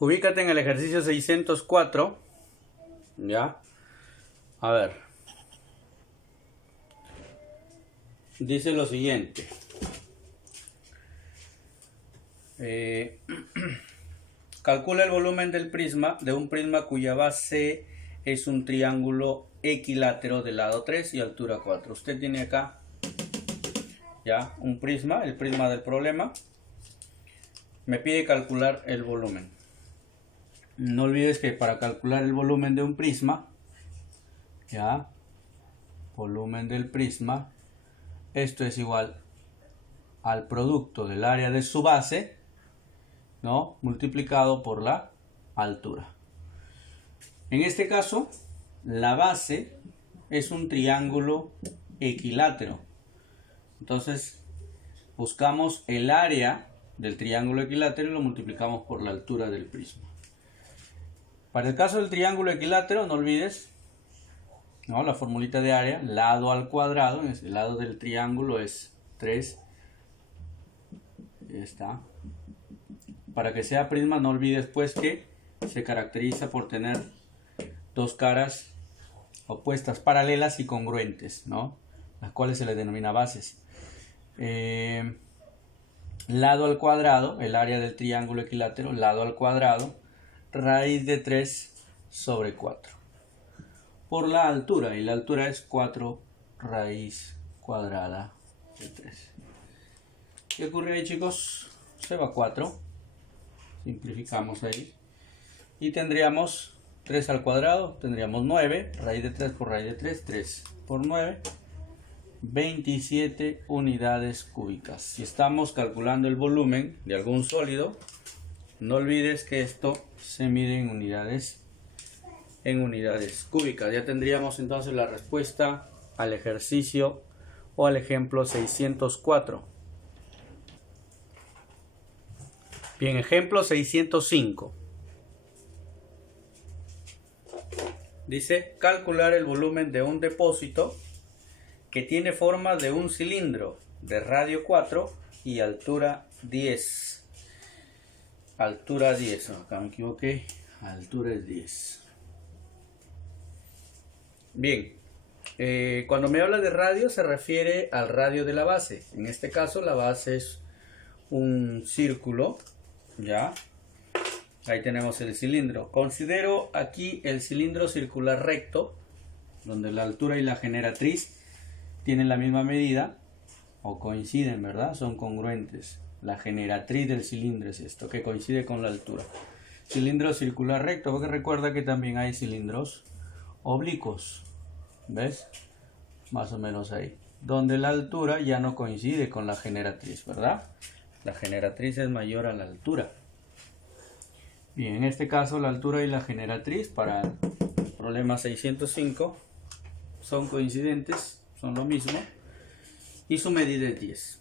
Ubícate en el ejercicio 604. ¿Ya? A ver. Dice lo siguiente. Calcula el volumen del prisma, de un prisma cuya base es un triángulo equilátero de lado 3 y altura 4. Usted tiene acá ya un prisma, el prisma del problema. Me pide calcular el volumen. No olvides que para calcular el volumen de un prisma, ya, volumen del prisma, esto es igual al producto del área de su base, ¿no?, multiplicado por la altura. En este caso, la base es un triángulo equilátero. Entonces, buscamos el área del triángulo equilátero y lo multiplicamos por la altura del prisma. Para el caso del triángulo equilátero, no olvides, ¿no?, la formulita de área, lado al cuadrado, el lado del triángulo es 3. Ya está. Para que sea prisma, no olvides pues que se caracteriza por tener dos caras opuestas, paralelas y congruentes, ¿no?, las cuales se les denomina bases. Lado al cuadrado, el área del triángulo equilátero, lado al cuadrado, raíz de 3 sobre 4. Por la altura, y la altura es 4 raíz cuadrada de 3. ¿Qué ocurre ahí, chicos? Se va 4. Simplificamos ahí. Y tendríamos 3 al cuadrado, tendríamos 9. Raíz de 3 por raíz de 3, 3 por 9. 27 unidades cúbicas. Si estamos calculando el volumen de algún sólido, no olvides que esto se mide en unidades cúbicas. Ya tendríamos entonces la respuesta al ejercicio o al ejemplo 604. Bien, ejemplo 605. Dice calcular el volumen de un depósito que tiene forma de un cilindro de radio 4 y altura 10. Altura 10, acá me equivoqué, altura es 10. Bien, cuando me habla de radio se refiere al radio de la base. En este caso la base es un círculo, ¿ya? Ahí tenemos el cilindro. Considero aquí el cilindro circular recto, donde la altura y la generatriz tienen la misma medida, o coinciden, ¿verdad? Son congruentes. La generatriz del cilindro es esto, que coincide con la altura. Cilindro circular recto, porque recuerda que también hay cilindros oblicuos. ¿Ves? Más o menos ahí. Donde la altura ya no coincide con la generatriz, ¿verdad? La generatriz es mayor a la altura. Bien, en este caso la altura y la generatriz para el problema 605 son coincidentes. Son lo mismo. Y su medida es 10.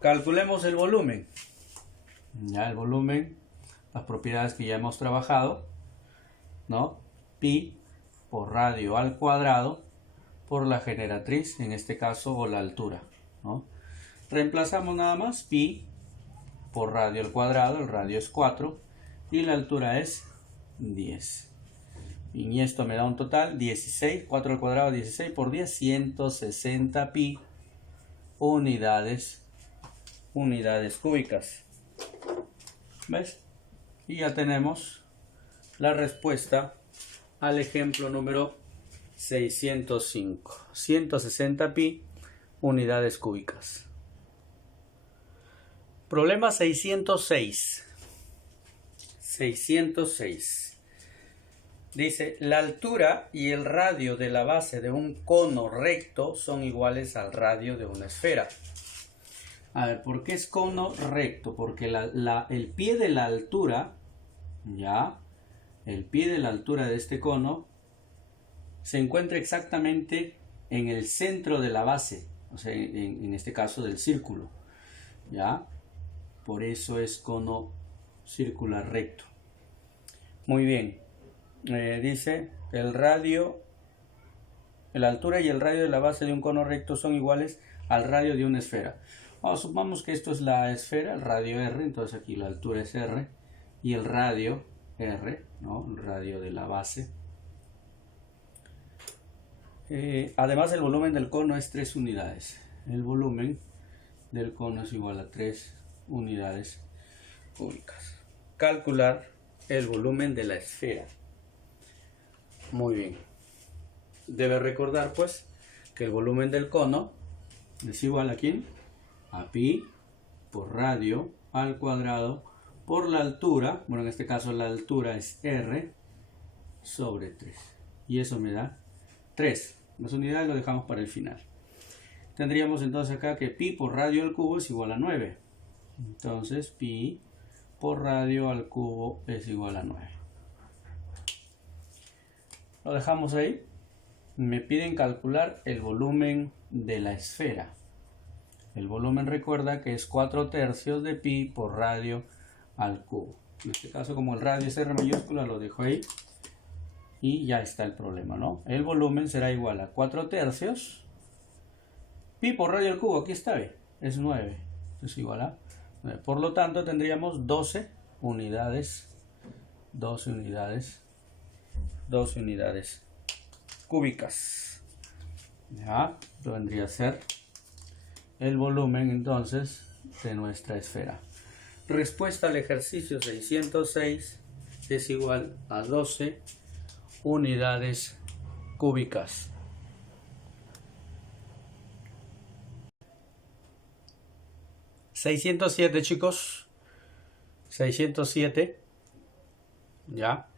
Calculemos el volumen. Ya el volumen, las propiedades que ya hemos trabajado, ¿no? Pi por radio al cuadrado por la generatriz, en este caso, o la altura, ¿no? Reemplazamos nada más pi por radio al cuadrado, el radio es 4 y la altura es 10. Y esto me da un total 16, 4 al cuadrado, 16 por 10, 160 pi unidades cúbicas. ¿Ves? Y ya tenemos la respuesta al ejemplo número 605. 160 pi unidades cúbicas. Problema 606. 606. Dice, la altura y el radio de la base de un cono recto son iguales al radio de una esfera. A ver, ¿por qué es cono recto? Porque el pie de la altura, ya, el pie de la altura de este cono se encuentra exactamente en el centro de la base, o sea, en este caso del círculo, ya. Por eso es cono circular recto. Muy bien. Dice, la altura y el radio de la base de un cono recto son iguales al radio de una esfera. Supongamos que esto es la esfera, el radio R, entonces aquí la altura es R y el radio R, ¿no? El radio de la base. Además el volumen del cono es 3 unidades. El volumen del cono es igual a 3 unidades cúbicas. Calcular el volumen de la esfera. Muy bien. Debe recordar pues que el volumen del cono es igual a ¿quién? A pi por radio al cuadrado por la altura, bueno en este caso la altura es R sobre 3. Y eso me da 3. Las unidades lo dejamos para el final. Tendríamos entonces acá que pi por radio al cubo es igual a 9. Entonces pi por radio al cubo es igual a 9. Lo dejamos ahí. Me piden calcular el volumen de la esfera. El volumen recuerda que es 4/3 de pi por radio al cubo. En este caso como el radio es R mayúscula lo dejo ahí. Y ya está el problema, ¿no? El volumen será igual a 4/3 pi por radio al cubo, aquí está, ¿ve? Es 9. Es igual a 9. Por lo tanto tendríamos 12 unidades. 12 unidades cúbicas. Ya, esto vendría a ser el volumen entonces de nuestra esfera. Respuesta al ejercicio 606 es igual a 12 unidades cúbicas. ...607 chicos... ...607... ...ya...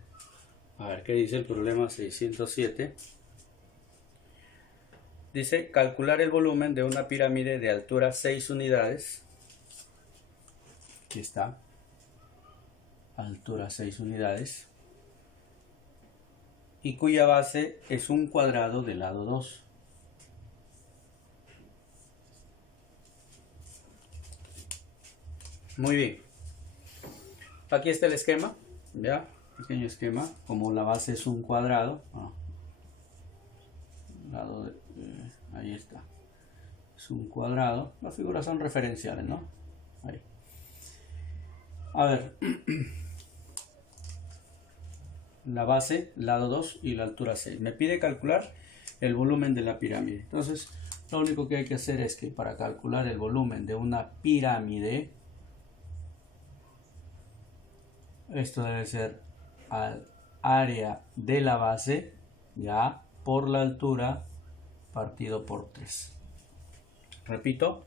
...a ver qué dice el problema 607... ...dice... ...calcular el volumen de una pirámide de altura 6 unidades... ...aquí está... ...altura 6 unidades... ...y cuya base es un cuadrado del lado 2... Muy bien. Aquí está el esquema. Ya, pequeño esquema. Como la base es un cuadrado. Ahí está. Es un cuadrado. Las figuras son referenciales, ¿no? Ahí. A ver. La base, lado 2 y la altura 6. Me pide calcular el volumen de la pirámide. Entonces, lo único que hay que hacer es que para calcular el volumen de una pirámide, esto debe ser al área de la base, ya, por la altura partido por 3. Repito,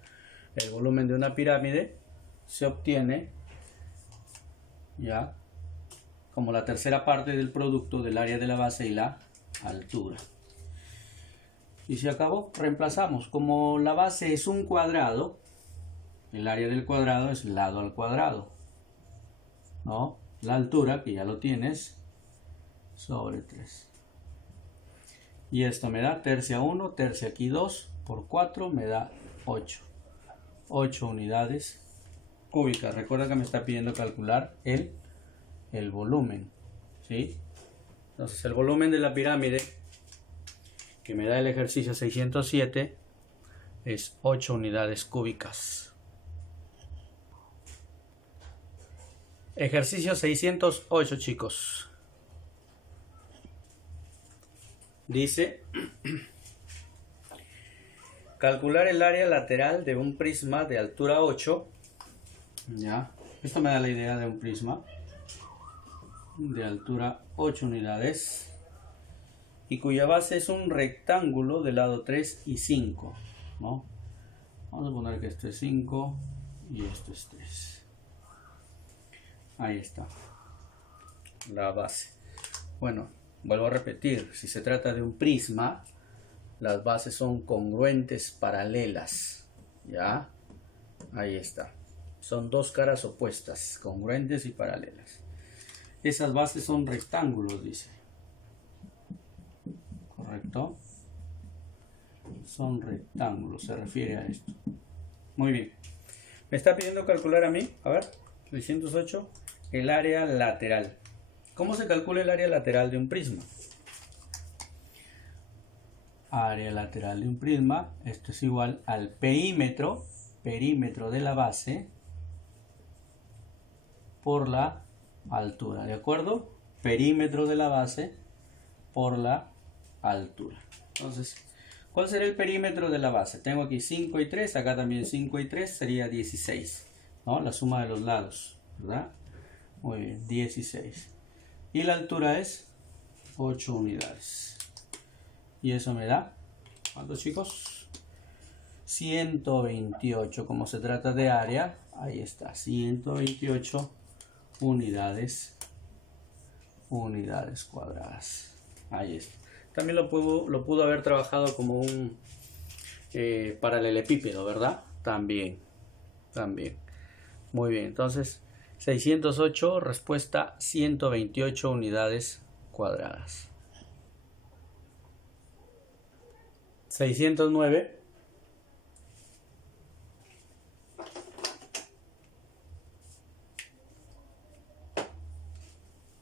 el volumen de una pirámide se obtiene, ya, como la tercera parte del producto del área de la base y la altura. Y se acabó. Reemplazamos. Como la base es un cuadrado, el área del cuadrado es lado al cuadrado, ¿no? La altura, que ya lo tienes, sobre 3. Y esto me da tercia 1, tercia aquí 2, por 4 me da 8. 8 unidades cúbicas. Recuerda que me está pidiendo calcular el volumen, ¿sí? Entonces el volumen de la pirámide que me da el ejercicio 607 es 8 unidades cúbicas. Ejercicio 608 chicos. Dice calcular el área lateral de un prisma de altura 8. Ya, esto me da la idea de un prisma de altura 8 unidades y cuya base es un rectángulo de lado 3 y 5, ¿no? Vamos a poner que esto es 5 y esto es 3. Ahí está la base. Bueno, vuelvo a repetir, si se trata de un prisma, las bases son congruentes paralelas, ¿ya? Ahí está. Son dos caras opuestas, congruentes y paralelas. Esas bases son rectángulos, dice. ¿Correcto? Son rectángulos, se refiere a esto. Muy bien. Me está pidiendo calcular a mí, a ver, 608, el área lateral. ¿Cómo se calcula el área lateral de un prisma? Área lateral de un prisma, esto es igual al perímetro, perímetro de la base por la altura, ¿de acuerdo? Perímetro de la base por la altura. Entonces, ¿cuál será el perímetro de la base? Tengo aquí 5 y 3, acá también 5 y 3, sería 16, ¿no? La suma de los lados, ¿verdad? Muy bien, 16. Y la altura es 8 unidades. Y eso me da, ¿cuántos, chicos? 128. Como se trata de área, ahí está, 128 unidades cuadradas. Ahí está. También lo pudo haber trabajado como un paralelepípedo, ¿verdad? También. Muy bien, entonces 608, respuesta 128 unidades cuadradas. 609.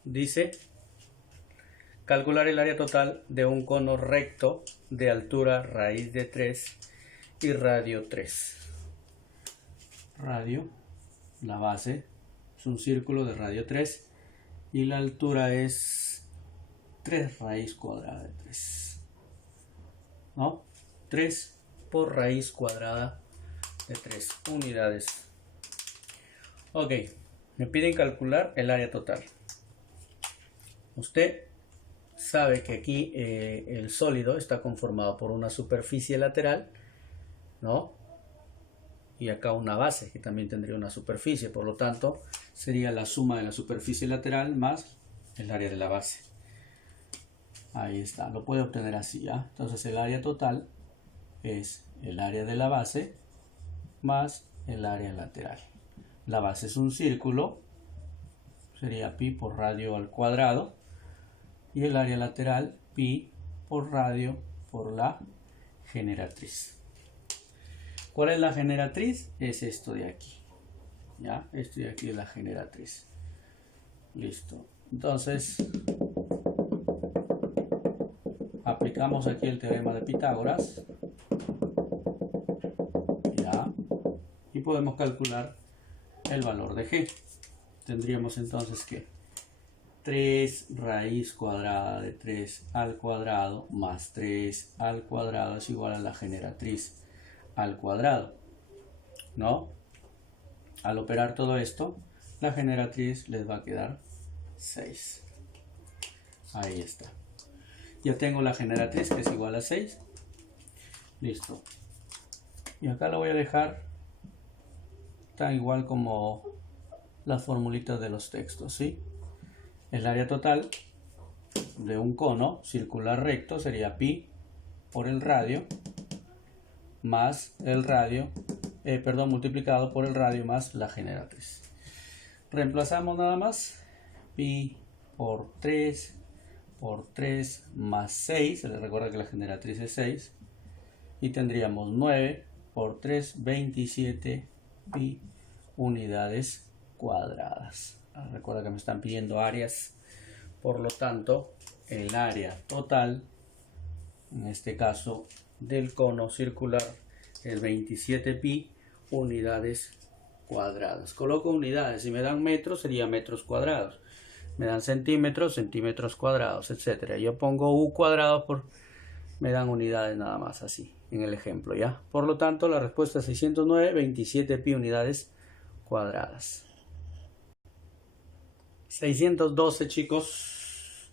Dice, calcular el área total de un cono recto de altura raíz de 3 y radio 3. Radio, la base, es un círculo de radio 3 y la altura es 3 raíz cuadrada de 3. ¿No? 3 por raíz cuadrada de 3 unidades. Ok, me piden calcular el área total. Usted sabe que aquí el sólido está conformado por una superficie lateral, ¿no? Y acá una base que también tendría una superficie, por lo tanto sería la suma de la superficie lateral más el área de la base. Ahí está, lo puede obtener así, ¿ya? Entonces el área total es el área de la base más el área lateral. La base es un círculo, sería pi por radio al cuadrado, y el área lateral pi por radio por la generatriz. ¿Cuál es la generatriz? Es esto de aquí, ¿ya? Esto de aquí es la generatriz. Listo. Entonces, aplicamos aquí el teorema de Pitágoras, ¿ya? Y podemos calcular el valor de G. Tendríamos entonces que 3 raíz cuadrada de 3 al cuadrado más 3 al cuadrado es igual a la generatriz al cuadrado, ¿no? Al operar todo esto, la generatriz les va a quedar 6. Ahí está. Ya tengo la generatriz que es igual a 6. Listo. Y acá lo voy a dejar tan igual como las formulitas de los textos, ¿sí? El área total de un cono circular recto sería pi por el radio más el radio, multiplicado por el radio más la generatriz. Reemplazamos nada más pi por 3 más 6, se les recuerda que la generatriz es 6, y tendríamos 9 por 3, 27 pi unidades cuadradas. Recuerda que me están pidiendo áreas, por lo tanto el área total, en este caso del cono circular, es 27 pi unidades cuadradas. Coloco unidades, si me dan metros sería metros cuadrados, me dan centímetros, centímetros cuadrados, etcétera. Yo pongo u cuadrado me dan unidades nada más, así en el ejemplo, ¿ya? Por lo tanto la respuesta es 609, 27 pi unidades cuadradas. 612, chicos,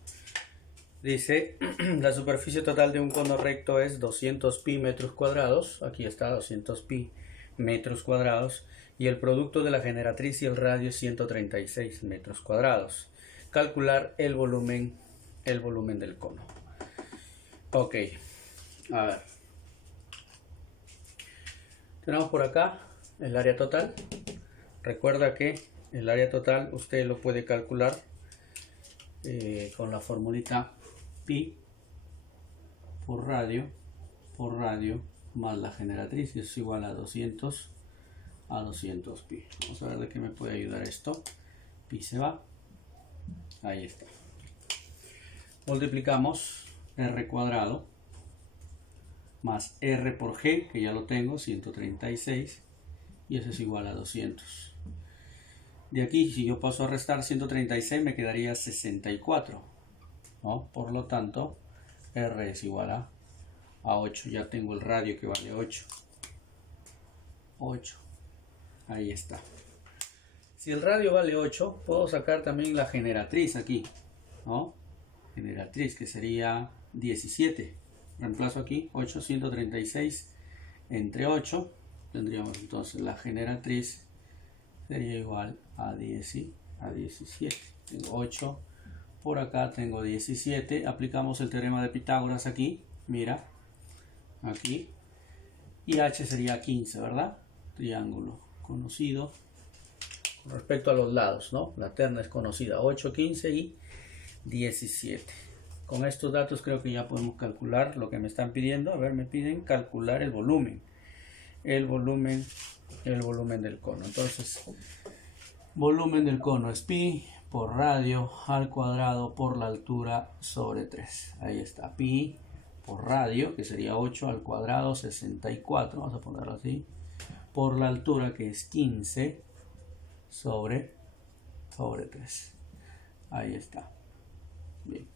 dice, la superficie total de un cono recto es 200 pi metros cuadrados, aquí está 200 pi metros cuadrados, y el producto de la generatriz y el radio es 136 metros cuadrados. Calcular el volumen del cono. Ok, a ver, tenemos por acá el área total. Recuerda que el área total usted lo puede calcular con la formulita pi por radio más la generatriz, y es igual a 200 pi. Vamos a ver de qué me puede ayudar esto. Pi se va, ahí está. Multiplicamos r cuadrado más r por g, que ya lo tengo, 136, y eso es igual a 200. De aquí, si yo paso a restar 136, me quedaría 64, ¿no? Por lo tanto, R es igual a 8. Ya tengo el radio que vale 8. 8. Ahí está. Si el radio vale 8, puedo sacar también la generatriz aquí, ¿no? Generatriz, que sería 17. Reemplazo aquí 8, 136 entre 8. Tendríamos entonces la generatriz sería igual a 17. Tengo 8. Por acá tengo 17. Aplicamos el teorema de Pitágoras aquí. Mira. Aquí. Y H sería 15, ¿verdad? Triángulo conocido. Con respecto a los lados, ¿no? La terna es conocida. 8, 15 y 17. Con estos datos creo que ya podemos calcular lo que me están pidiendo. A ver, me piden calcular el volumen. El volumen del cono. Entonces, volumen del cono es pi por radio al cuadrado por la altura sobre 3. Ahí está, pi por radio, que sería 8 al cuadrado, 64. Vamos a ponerlo así. Por la altura, que es 15 sobre 3. Ahí está. Bien.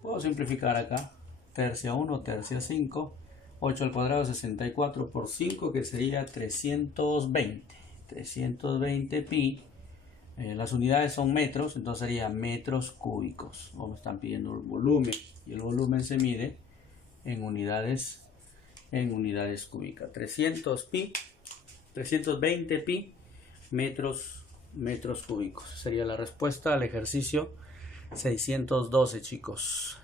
Puedo simplificar acá. Tercia 1, tercia 5. 8 al cuadrado, 64 por 5, que sería 320. 320 pi. Las unidades son metros, entonces sería metros cúbicos. O me están pidiendo el volumen. Y el volumen se mide en unidades cúbicas. 300 pi, 320 pi metros cúbicos. Sería la respuesta al ejercicio 612, chicos.